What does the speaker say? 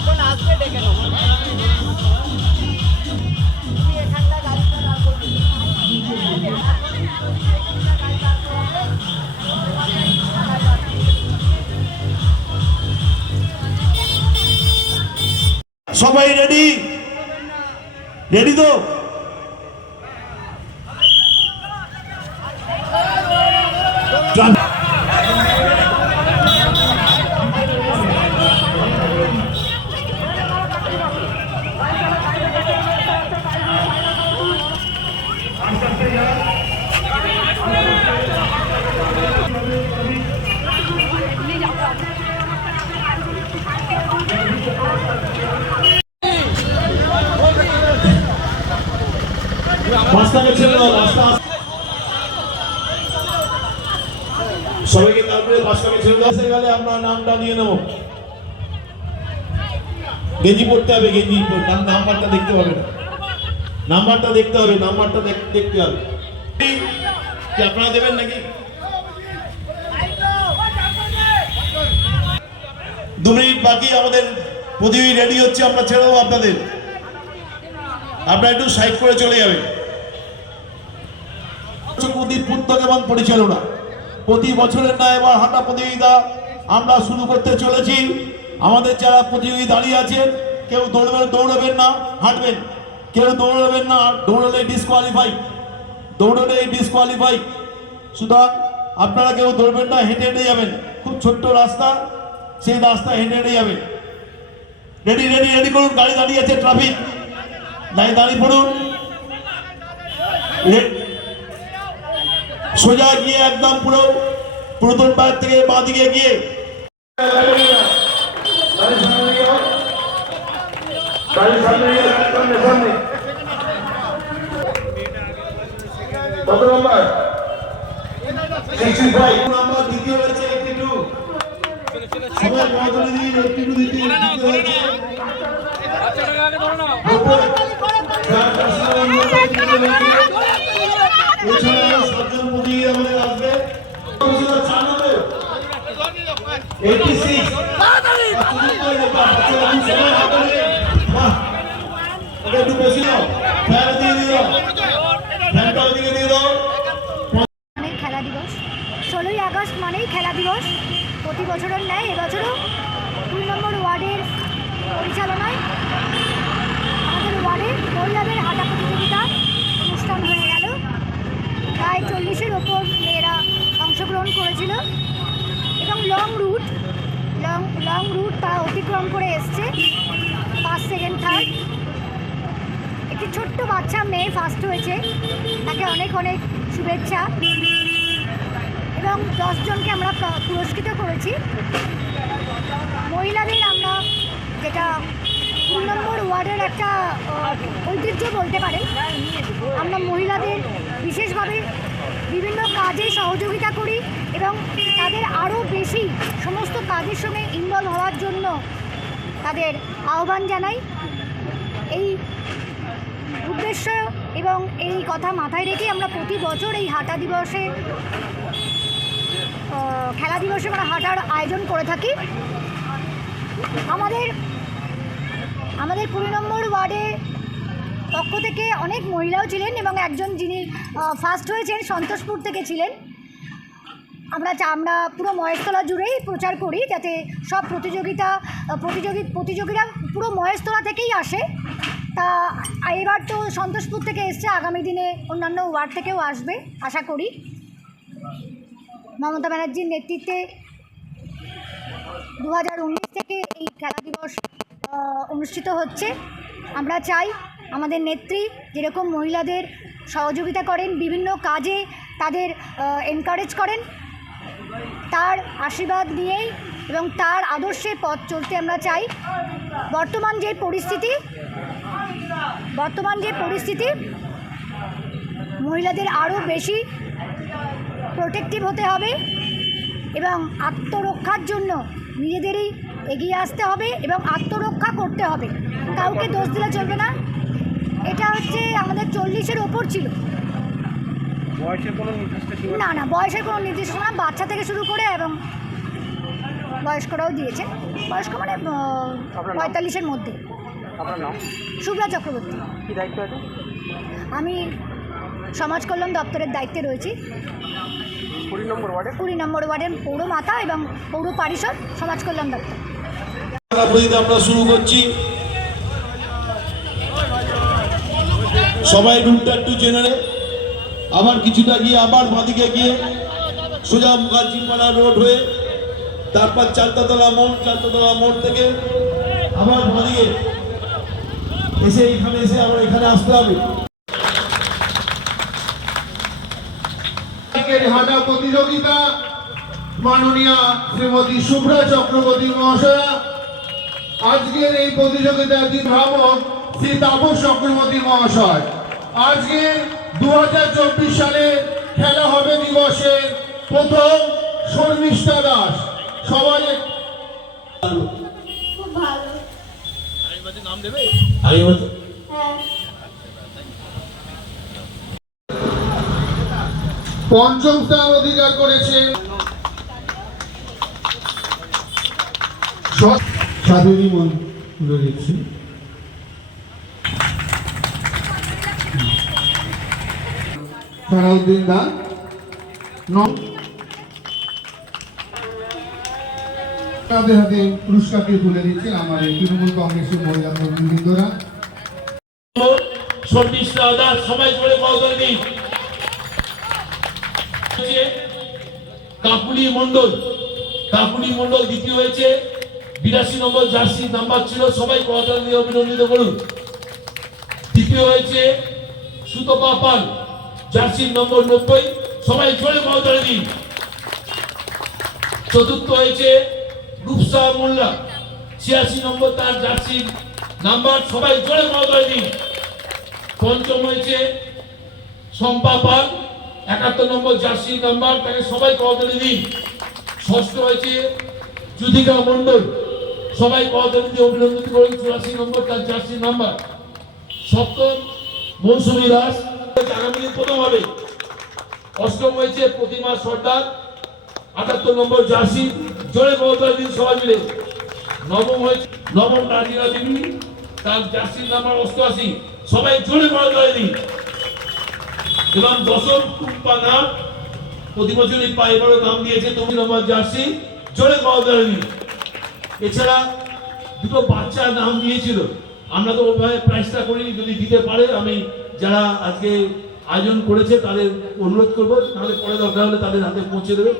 যখন আসবে ডেকে নেবো। তুমি এখানটায় গাড়িটা দাঁড় করবে। সবাই রেডি? রেডি তো? রাস্তাকে ছেড়ে দাও, রাস্তা সবাইকে তারপরে রাস্তাকে ছেড়ে দাও। গেলে আমরা নামটা নিয়ে নেব। গেঞ্জি পড়তে হবে, গেঞ্জি নাম্বারটা দেখতে হবে না, নাম্বারটা দেখতে হবে, নাম্বারটা দেখতে হবে। কি আপনারা দেবেন নাকি? 2 মিনিট বাকি, আমাদের প্রতিযোগী রেডি হচ্ছে, আমরা ছেড়ে দেবো আপনাদের। আপনারা একটু সাইড করে চলে যাবেন। এবং পরিচালনা প্রতি বছরের ন্যায় এবার হাঁটা প্রতিযোগিতা আমরা শুরু করতে চলেছি। আমাদের যারা প্রতিযোগী দাঁড়িয়ে আছেন, কেউ দৌড়াবেন না, হাঁটবেন। কেউ দৌড়াবেন না, দৌড়ালে ডিসকোয়ালিফাই, দৌড়ালে ডিসকোয়ালিফাই। সুতরাং আপনারা কেউ দৌড়বেন না, হেঁটে হেঁটে যাবেন। খুব ছোট্ট রাস্তা, সেই রাস্তা হেঁটে হেঁটে যাবেন। রেডি রেডি রেডি করুন, গাড়ি দাঁড়িয়ে আছে, ট্রাফিক লাইন দাঁড়িয়ে পড়ুন। সোজা গিয়ে একদম পুরো পুরাতন পাড় থেকে বাঁ দিকে গিয়ে কত নাম্বার? 65 নাম্বার দ্বিতীয় হয়েছে 82। সবাই মহাজনী দিন 82 দিতে খেলা দিবস 16ই আগস্ট মানেই খেলা দিবস। প্রতি বছরের ন্যায় এবছরও 2 নম্বর ওয়ার্ডের পরিচালনায় আমাদের ওয়ার্ডে মহিলাদের হাঁটা প্রতিযোগিতা অনুষ্ঠান হয়ে গেল। প্রায় 40-এর ওপর মেয়েরা অংশগ্রহণ করেছিল এবং লং রুট তারা অতিক্রম করে এসছে। 1st, 2nd, 3rd। একটি ছোট্ট বাচ্চা মেয়ে ফার্স্ট হয়েছে, তাকে অনেক অনেক শুভেচ্ছা। এবং 10 জনকে আমরা পুরস্কৃত করেছি। মহিলাদের আমরা যেটা 2 নম্বর ওয়ার্ডের একটা ঐতিহ্য বলতে পারেন, আমরা মহিলাদের বিশেষভাবে বিভিন্ন কাজে সহযোগিতা করি এবং তাদের আরও বেশি সমস্ত কাজের সঙ্গে ইনভলভ হওয়ার জন্য তাদের আহ্বান জানাই। এই উদ্দেশ্য এবং এই কথা মাথায় রেখে আমরা প্রতি বছর এই হাঁটা দিবসে খেলা দিবসে আমরা হাঁটার আয়োজন করে থাকি। আমাদের 20 নম্বর ওয়ার্ডে পক্ষ থেকে অনেক মহিলাও ছিলেন এবং একজন যিনি ফার্স্ট হয়েছেন সন্তোষপুর থেকে ছিলেন। আমরা পুরো মহেশতলা জুড়েই প্রচার করি যাতে সব প্রতিযোগীরা পুরো মহেশতলা থেকেই আসে। তা এবার তো সন্তোষপুর থেকে এসছে, আগামী দিনে অন্যান্য ওয়ার্ড থেকেও আসবে আশা করি। মমতা ব্যানার্জির নেতৃত্বে 2019 থেকে এই খেলা দিবস অনুষ্ঠিত হচ্ছে। আমরা চাই আমাদের নেত্রী যেরকম মহিলাদের সহযোগিতা করেন, বিভিন্ন কাজে তাদের এনকারেজ করেন, তার আশীর্বাদ নিয়েই এবং তার আদর্শে পথ চলতে আমরা চাই। বর্তমান যে পরিস্থিতি মহিলাদের আরও বেশি প্রোটেক্টিভ হতে হবে এবং আত্মরক্ষার জন্য নিজেদেরই এগিয়ে আসতে হবে এবং আত্মরক্ষা করতে হবে। কাউকে দোষ দিলে চলবে না। এটা হচ্ছে আমাদের 40-এর ওপর ছিল। বয়সের কোনো নির্দিষ্ট না, বয়সের কোনো নির্দিষ্ট না, বাচ্চা থেকে শুরু করে এবং বয়স্করাও দিয়েছে, বয়স্ক মানে 45-এর মধ্যে। আপনার নাম? শুভ্রা চক্রবর্তী। কি দায়িত্ব আছে? আমি সমাজ কল্যাণ দপ্তরের দায়িত্বে রয়েছি। 20 নম্বর ওয়ার্ডে 20 নম্বর ওয়ার্ডের পৌরমাতা এবং পৌর পরিষদ সমাজ কল্যাণ দপ্তর। আমরা শুরু করছি। সবাই রুটটা একটু জেনে নেয়, আবার কিছুটা গিয়ে আবার বাঁদিকে গিয়ে সোজা মুখার্জিপাড়া রোড হয়ে তারপর চারটাতলা মোড় থেকে আবার বাঁদিকে এসে এখানে এসে আবার এখানে আসতে হবে। হাঁটা প্রতিযোগিতা মাননীয়া শ্রীমতী শুভ্রা চক্রবর্তী মহাশয়া, আজকের এই প্রতিযোগিতার ভ্রামক শ্রী তাপস চক্রবর্তী মহাশয়। আজকে 2024 সালে খেলা হবে দিবসের প্রথম শর্মিষ্ঠা দাস। সবাই পঞ্চম স্থান অধিকার করেছেন সাধনী মন্দির সারাউদ্দিন দা তাদের হাতে পুরস্কারটি তুলে দিচ্ছেন আমার তৃণমূল কংগ্রেসের মহিলা কর্মীবৃন্দরা। সবাই করে বদল দিন। কাকুলি মন্ডল দ্বিতীয় হয়েছে, 82 নম্বর জার্সি নাম্বার ছিল, সবাই বদল দিয়ে অভিনন্দিত করুন। তৃতীয় হয়েছে সুতপা পাল, জার্সি নম্বর 90, সবাই জোরে বদল দিন। চতুর্থ হয়েছে রূপসা মোল্লা, 86 নম্বর তার জার্সি নাম্বার, সবাই জোরে বদল দিন। পঞ্চম হয়েছে শম্পা পাল, 71 নম্বর জার্সি নাম্বার, তাকে সবাই করতালি দিন। ষষ্ঠ হয়েছে যুধিকা মন্ডল, সবাই করতালি দিয়ে অভিনন্দিত করেন, 84 নম্বর তার জার্সি নাম্বার। সপ্তম মৌসুমী দাস, আগামী দিন প্রথম হবে। অষ্টম হয়েছে প্রতিমা সর্দার, 78 নম্বর জার্সি, জোরে করতালি দিন সবাই মিলে। নবম রাজিনা দেবী, তার জার্সি নাম্বার 88, সবাই জোরে করতালি দিন। এবং দশম টুম্পা নাম, প্রতি বছরই পায়ে বড় নাম দিয়েছে, তুমি নম্বর জার্সি, জোরে করতালি দিন। এছাড়া দুটো বাচ্চা নাম দিয়েছিল, আমরা তো ওইভাবে প্রাইসটা করিনি, যদি দিতে পারে আমি যারা আজকে আয়োজন করেছে তাদের অনুরোধ করবো, তাহলে পরে দরকার হলে তাদের হাতে পৌঁছে দেবে।